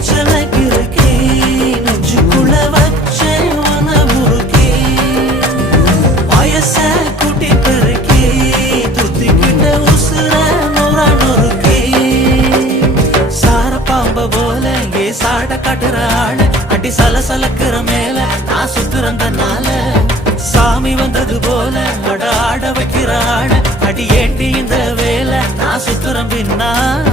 சலக்கிருக்கே நெஞ்சுக்குள்ள வச்சே உன முறுக்கே வயச கூட்டி பெருக்கே துத்திக்கிட்ட உசுர நூறா நொறுக்கே சார பாம்ப போல ஏ சாட காட்டுற ஆள அடி சலசலக்கிற மேல நான் சுத்துறந்தனால சாமி வந்தது போல அட ஆட வைக்கிற ஆள அடி ஏண்டி இந்த வேலை நான் சுத்துறேன் பின்னால